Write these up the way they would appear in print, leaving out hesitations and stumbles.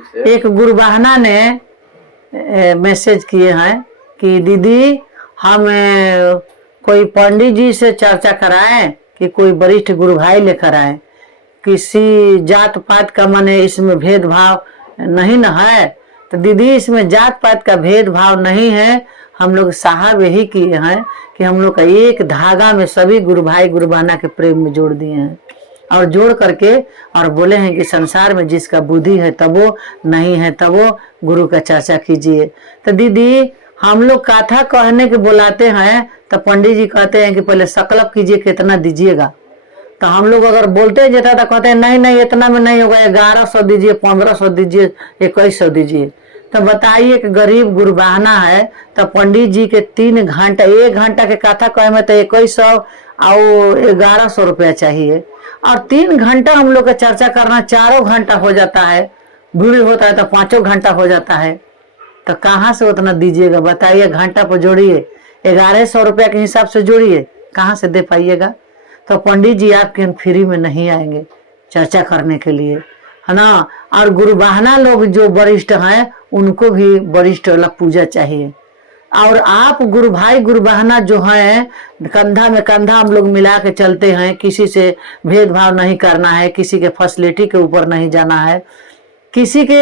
एक गुरुबहना ने मैसेज किए हैं कि दीदी हम कोई पंडित जी से चर्चा कराएं कि कोई वरिष्ठ गुरु भाई लेकर आए, किसी जात पात का माने इसमें भेदभाव नहीं न है। तो दीदी इसमें जात पात का भेदभाव नहीं है, हम लोग साहब यही किए हैं कि हम लोग का एक धागा में सभी गुरु भाई गुरु बहना के प्रेम में जोड़ दिए हैं और जोड़ करके और बोले हैं कि संसार में जिसका बुद्धि है तब वो, नहीं है तब वो गुरु का चर्चा कीजिए। तो दीदी हम लोग कथा कहने के बुलाते हैं तो पंडित जी कहते हैं कि पहले संकल्प कीजिए कितना दीजिएगा। तो हम लोग अगर बोलते जाता तो कहते हैं नहीं नहीं इतना में नहीं होगा, 1100 दीजिए, 1500 दीजिए, 2100 दीजिए। तो बताइए कि गरीब गुरुबहना है तो पंडित जी के 3 घंटा 1 घंटा के कथा कहे में तो 2100 और 1100 रुपया चाहिए और 3 घंटा हम लोग का चर्चा करना 4 घंटा हो जाता है, भीड़ होता है तो 5 घंटा हो जाता है। तो कहाँ से उतना दीजिएगा बताइए, घंटा पर जोड़िए 1100 रुपया के हिसाब से जोड़िए, कहाँ से दे पाइएगा। तो पंडित जी आपके फ्री में नहीं आएंगे चर्चा करने के लिए, है ना। और गुरुबहना लोग जो वरिष्ठ हैं उनको भी वरिष्ठ वाला पूजा चाहिए। और आप गुरु भाई गुरु बहना जो हैं कंधा में कंधा हम लोग मिला के चलते हैं, किसी से भेदभाव नहीं करना है, किसी के फैसिलिटी के ऊपर नहीं जाना है, किसी के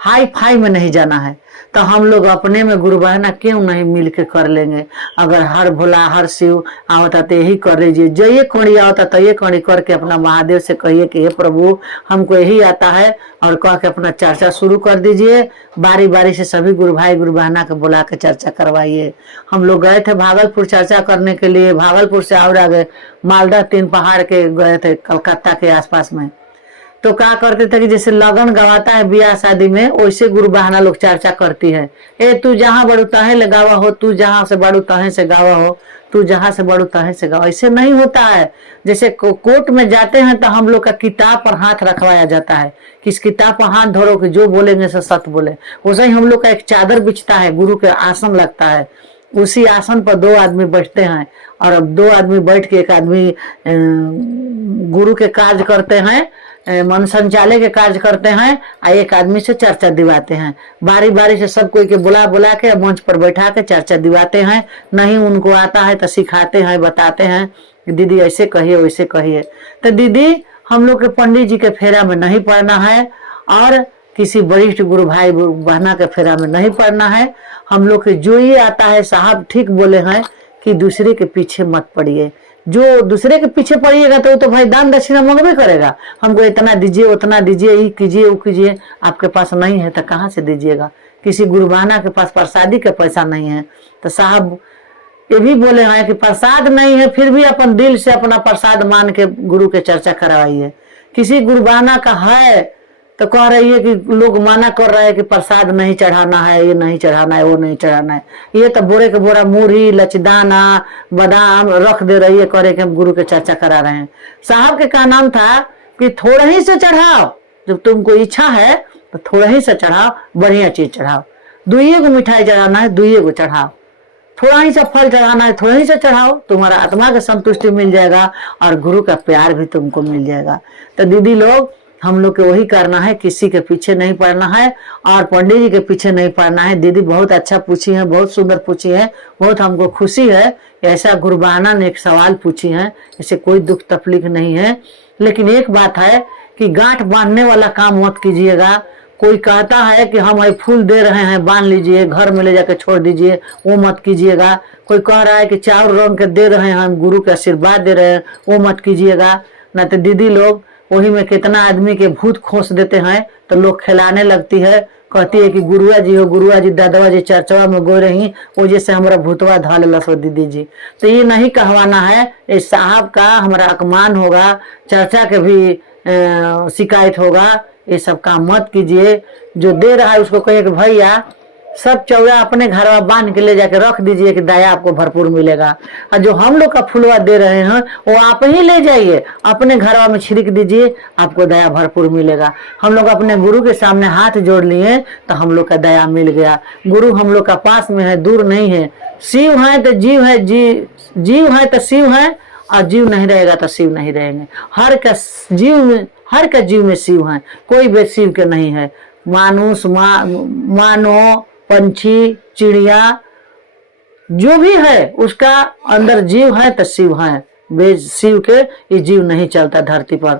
हाई फाई में नहीं जाना है। तो हम लोग अपने में गुरु बहना क्यों नहीं मिल के कर लेंगे। अगर हर भोला हर शिव आवता तो यही कर लीजिए, जो ये कड़ी आवता तो ये कड़ी करके अपना महादेव से कहिए कि हे प्रभु हमको यही आता है और कह के अपना चर्चा शुरू कर दीजिए। बारी बारी से सभी गुरु भाई गुरु बहना के बुला के चर्चा करवाइए। हम लोग गए थे भागलपुर चर्चा करने के लिए, भागलपुर से और आगे मालदा 3 पहाड़ के गए थे कलकत्ता के आसपास में। तो क्या करते थे कि जैसे लगन गवाता है ब्याह शादी में, वैसे गुरु बहना लोग चर्चा करती है। ए तू जहाँ बड़ू तहे ले गावा हो, तू जहाँ से बड़ू तहे से गावा हो, तू जहाँ से बड़ू तहे से गावा। ऐसे नहीं होता है। जैसे कोर्ट में जाते हैं तो हम लोग का किताब पर हाथ रखवाया जाता है कि इस किताब पर हाथ धरो कि जो बोलेंगे से सत्य बोले। वैसे ही हम लोग का एक चादर बिछता है, गुरु के आसन लगता है, उसी आसन पर 2 आदमी बैठते हैं और अब 2 आदमी बैठ के एक आदमी गुरु के कार्य करते हैं, मन संचालय के कार्य करते हैं और एक आदमी से चर्चा दिवाते हैं। बारी बारी से सब कोई के बुला बुला के मंच पर बैठा के चर्चा दिवाते हैं। नहीं उनको आता है तो सिखाते हैं, बताते हैं कि दीदी ऐसे कहिए वैसे कहिए। तो दीदी हम लोग के पंडित जी के फेरा में नहीं पड़ना है और किसी वरिष्ठ गुरु भाई गुरु बहना के फेरा में नहीं पड़ना है। हम लोग के जो ये आता है, साहब ठीक बोले हैं कि दूसरे के पीछे मत पड़िए। जो दूसरे के पीछे पड़िएगा तो भाई दान दक्षिणा मांगबे करेगा, हमको इतना दीजिए उतना दीजिए, ये कीजिए वो कीजिए। आपके पास नहीं है तो कहाँ से दीजिएगा। किसी गुरुबहना के पास प्रसादी का पैसा नहीं है तो साहब ये भी बोले हैं कि प्रसाद नहीं है फिर भी अपन दिल से अपना प्रसाद मान के गुरु के चर्चा करवाइए। किसी गुरुबहना का है तो कह रही है कि लोग माना कर रहे हैं कि प्रसाद नहीं चढ़ाना है, ये नहीं चढ़ाना है, वो नहीं चढ़ाना है। ये तो बोरे के बोरा मूढ़ी लचदाना बादाम रख दे रही है, करे कि हम गुरु के चर्चा करा रहे हैं। साहब के का नाम था कि थोड़ा ही से चढ़ाओ, जब तुमको इच्छा है तो थोड़ा ही से चढ़ाओ, बढ़िया चीज चढ़ाओ। 2 गो मिठाई चढ़ाना है 2 गो चढ़ाओ, थोड़ा ही सा फल चढ़ाना है थोड़ा ही सा चढ़ाओ, तुम्हारा आत्मा का संतुष्टि मिल जाएगा और गुरु का प्यार भी तुमको मिल जाएगा। तो दीदी लोग हम लोग के वही करना है, किसी के पीछे नहीं पड़ना है और पंडित जी के पीछे नहीं पड़ना है। दीदी बहुत अच्छा पूछी है, बहुत सुंदर पूछी है, बहुत हमको खुशी है। ऐसा गुरुबहना ने एक सवाल पूछी है, ऐसे कोई दुख तकलीफ नहीं है। लेकिन एक बात है कि गांठ बांधने वाला काम मत कीजिएगा। कोई कहता है कि हम फूल दे रहे हैं बांध लीजिए, घर में ले जाकर छोड़ दीजिए, वो मत कीजिएगा। कोई कह रहा है कि चावल रंग के दे रहे हैं हम गुरु के आशीर्वाद दे रहे हैं, वो मत कीजिएगा। न तो दीदी लोग वही में कितना आदमी के भूत खोस देते हैं तो लोग खिलाने लगती है, कहती है कि गुरुआ जी हो, गुरुआ जी दादवा जी चर्चा में गो रही वो जैसे हमारा भूतवा धाल लसो दीदी जी। तो ये नहीं कहवाना है, इस साहब का हमारा अपमान होगा, चर्चा के भी शिकायत होगा। ये सब काम मत कीजिए। जो दे रहा है उसको कहिए कि भैया सब चौरा अपने घरवा बांध के ले जाके रख दीजिए कि दया आपको भरपूर मिलेगा। और जो हम लोग का फुलवा दे रहे हैं वो आप ही ले जाइए, अपने घरवा में छिड़क दीजिए, आपको दया भरपूर मिलेगा। हम लोग अपने गुरु के सामने हाथ जोड़ लिए तो हम लोग का दया मिल गया। गुरु हम लोग का पास में है, दूर नहीं है। शिव है तो जीव है, जीव है तो शिव है और जीव नहीं रहेगा तो शिव नहीं रहेंगे। हर का जीव में शिव है, कोई भी शिव के नहीं है। मानुष मानो पंछी चिड़िया जो भी है उसका अंदर जीव है तो शिव है, वे शिव के ये जीव नहीं चलता धरती पर।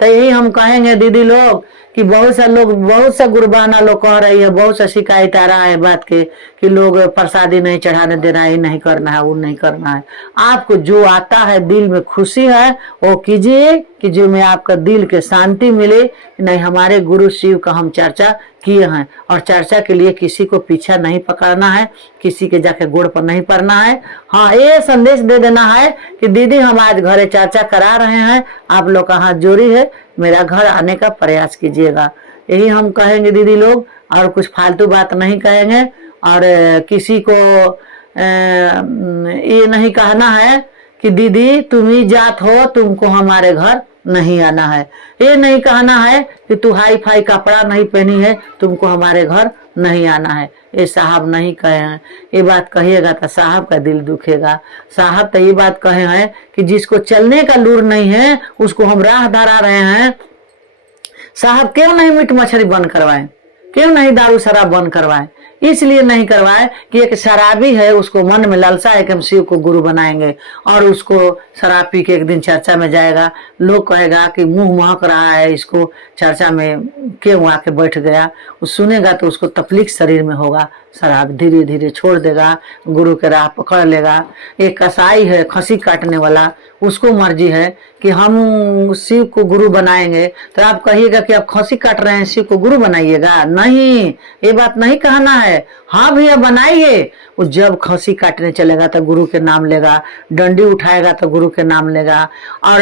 तो यही हम कहेंगे दीदी लोग कि बहुत सा गुरबाना लोग कह रही है, बहुत सा शिकायत आ रहा है बात के कि लोग प्रसादी नहीं चढ़ाने दे रहा है, ये नहीं करना है, वो नहीं करना है। आपको जो आता है, दिल में खुशी है वो कीजिए कि जो में आपका दिल के शांति मिले। नहीं, हमारे गुरु शिव का हम चर्चा किए हैं और चर्चा के लिए किसी को पीछा नहीं पकड़ना है, किसी के जाके गोड़ पर नहीं पड़ना है। हाँ, ये संदेश दे देना है कि दीदी हम आज घरे चर्चा करा रहे हैं, आप लोग का हाथ जोड़ी है, मेरा घर आने का प्रयास कीजिएगा। यही हम कहेंगे दीदी लोग, और कुछ फालतू बात नहीं कहेंगे। और किसी को ये नहीं कहना है कि दीदी तुम ही जात हो, तुमको हमारे घर नहीं आना है। ये नहीं कहना है कि तू हाई फाई कपड़ा नहीं पहनी है, तुमको हमारे घर नहीं आना है। ये साहब नहीं कहे हैं। ये बात कहिएगा तो साहब का दिल दुखेगा। साहब तो ये बात कहे हैं कि जिसको चलने का लूर नहीं है उसको हम राह धरा रहे हैं। साहब क्यों नहीं मीट मछली बंद करवाएं, क्यों नहीं दारू शराब बंद करवाएं? इसलिए नहीं करवाए कि एक शराबी है, उसको मन में लालसा है कि हम शिव को गुरु बनाएंगे, और उसको शराब पी के एक दिन चर्चा में जाएगा, लोग कहेगा कि मुंह महक रहा है, इसको चर्चा में क्यों आके बैठ गया। वो सुनेगा तो उसको तकलीफ शरीर में होगा, शराब धीरे धीरे छोड़ देगा, गुरु के राह पकड़ लेगा। एक कसाई है खसी काटने वाला, उसको मर्जी है कि हम शिव को गुरु बनाएंगे, तो आप कहिएगा कि आप खसी काट रहे हैं शिव को गुरु बनाइएगा? नहीं, ये बात नहीं कहना है। हाँ भैया बनाइए। वो जब खसी काटने चलेगा तो गुरु के नाम लेगा, डंडी उठाएगा तो गुरु के नाम लेगा, और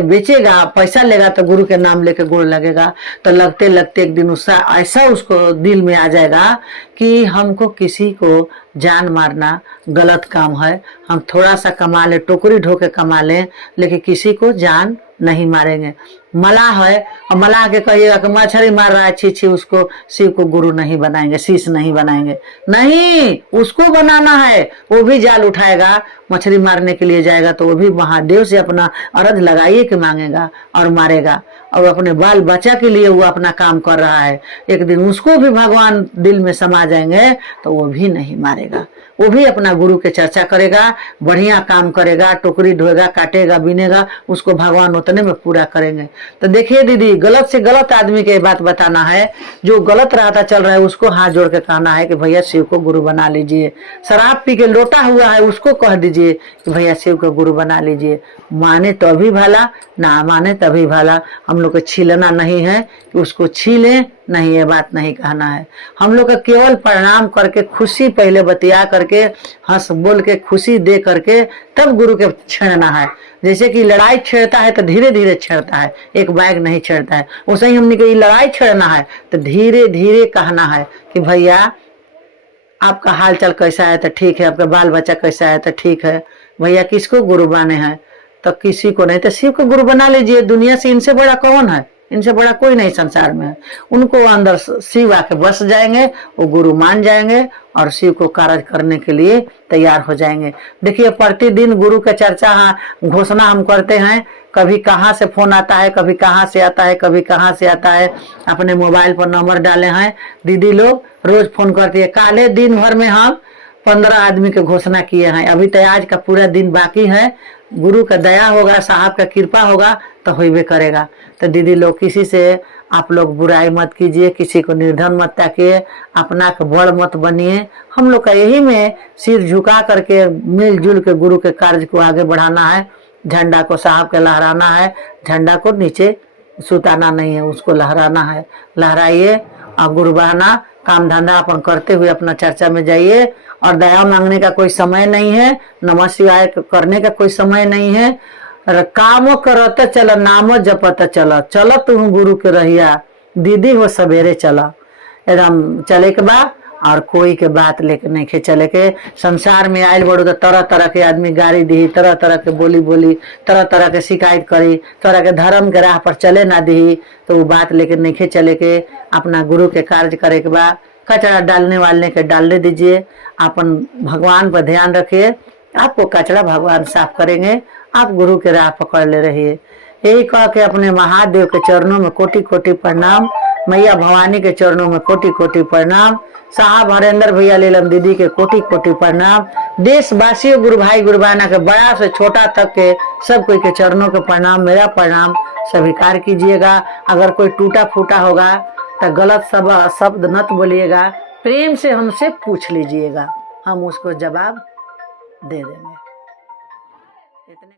बेचेगा पैसा लेगा तो गुरु के नाम लेके गोड़ लगेगा। तो लगते लगते एक दिन उसका ऐसा उसको दिल में आ जाएगा कि हमको किसी को जान मारना गलत काम है, हम थोड़ा सा कमा ले, टोकरी ढो के कमा ले, लेकिन किसी को जान नहीं मारेंगे। मलाह है और मलाह के कहिएगा कि मछली मार रहा है, छी छी, उसको शिव को गुरु नहीं बनाएंगे, शीश नहीं बनाएंगे। नहीं, उसको बनाना है। वो भी जाल उठाएगा, मछली मारने के लिए जाएगा तो वो भी महादेव से अपना अर्घ लगाइए के मांगेगा और मारेगा, और अपने बाल बच्चा के लिए वो अपना काम कर रहा है। एक दिन उसको भी भगवान दिल में समा जाएंगे तो वो भी नहीं मारेगा, वो भी अपना गुरु के चर्चा करेगा, बढ़िया काम करेगा, टोकरी ढोएगा, काटेगा, बीनेगा, उसको भगवान उतने में पूरा करेंगे। तो देखिए दीदी, गलत से गलत आदमी के बात बताना है, जो गलत रास्ता चल रहा है उसको हाथ जोड़ के कहना है कि भैया शिव को गुरु बना लीजिए। शराब पी के लोटा हुआ है उसको कह दीजिए कि भैया शिव को गुरु बना लीजिए। माने तो अभी भला, ना माने तभी भला। हम लोग को छीलना नहीं है कि उसको छीले, नहीं, ये बात नहीं कहना है। हम लोग का केवल प्रणाम करके, खुशी पहले बतिया करके, हंस बोल के, खुशी दे करके तब गुरु के छेड़ना है। जैसे कि लड़ाई छेड़ता है तो धीरे धीरे छेड़ता है, एक बैग नहीं छेड़ता है। वैसे ही हमने कही लड़ाई छेड़ना है तो धीरे धीरे कहना है कि भैया आपका हाल चाल कैसा है तो ठीक है, आपका बाल बच्चा कैसा है तो ठीक है, भैया किसको गुरु बने हैं? तो किसी को नहीं, तो शिव को गुरु बना लीजिए। दुनिया से इनसे बड़ा कौन है? इनसे बड़ा कोई नहीं संसार में है। उनको अंदर शिव आके बस जाएंगे, वो गुरु मान जाएंगे और शिव को कार्य करने के लिए तैयार हो जाएंगे। देखिए, प्रतिदिन गुरु का चर्चा घोषणा हम करते हैं, कभी कहाँ से फोन आता है, कभी कहाँ से आता है, कभी कहाँ से आता है। अपने मोबाइल पर नंबर डाले हैं, दीदी लोग रोज फोन करती है। काले दिन भर में हम 15 आदमी के घोषणा किए हैं। अभी तो आज का पूरा दिन बाकी है। गुरु का दया होगा, साहब का कृपा होगा तो होइबे करेगा। तो दीदी लोग, किसी से आप लोग बुराई मत कीजिए, किसी को निर्धन मत ताकिए, अपना के बड़ मत बनिए। हम लोग का यही में सिर झुका करके मिलजुल के गुरु के कार्य को आगे बढ़ाना है। झंडा को साहब के लहराना है, झंडा को नीचे सुताना नहीं है, उसको लहराना है। लहराइए और गुरु बहाना काम धंधा अपन करते हुए अपना चर्चा में जाइए। और दया मांगने का कोई समय नहीं है, नमः शिवाय करने का कोई समय नहीं है। काम करत चल, नाम जपत चल, चल तुम गुरु के रहिया, दीदी हो सवेरे चला। एकदम चले के बाद और कोई के बात लेके नहीं खे चले के। संसार में आयल बड़ो तो तरह तरह के आदमी गाड़ी दी, तरह तरह के बोली बोली, तरह तरह के शिकायत करी, तरह के धर्म के राह पर चले ना दी, तो वो बात लेके नहीं खे चले के। अपना गुरु के कार्य करे के बाद कचरा डालने वाले के डाल दीजिए, अपन भगवान पर ध्यान रखिए, आपको कचरा भगवान साफ करेंगे। आप गुरु के राह पकड़ ले रहिए। यही कह के अपने महादेव के चरणों में कोटि कोटि प्रणाम। मैया भवानी के चरणों में कोटि कोटि प्रणाम। साहब हरेंद्र भैया लीलम दीदी के कोटि कोटि प्रणाम। देशवासियों गुरु भाई गुरु बहना के बड़ा से छोटा तक के सब कोई के चरणों के प्रणाम, मेरा प्रणाम स्वीकार कीजिएगा। अगर कोई टूटा फूटा होगा तो गलत शब्द मत बोलिएगा, प्रेम से हमसे पूछ लीजिएगा, हम उसको जवाब दे देंगे।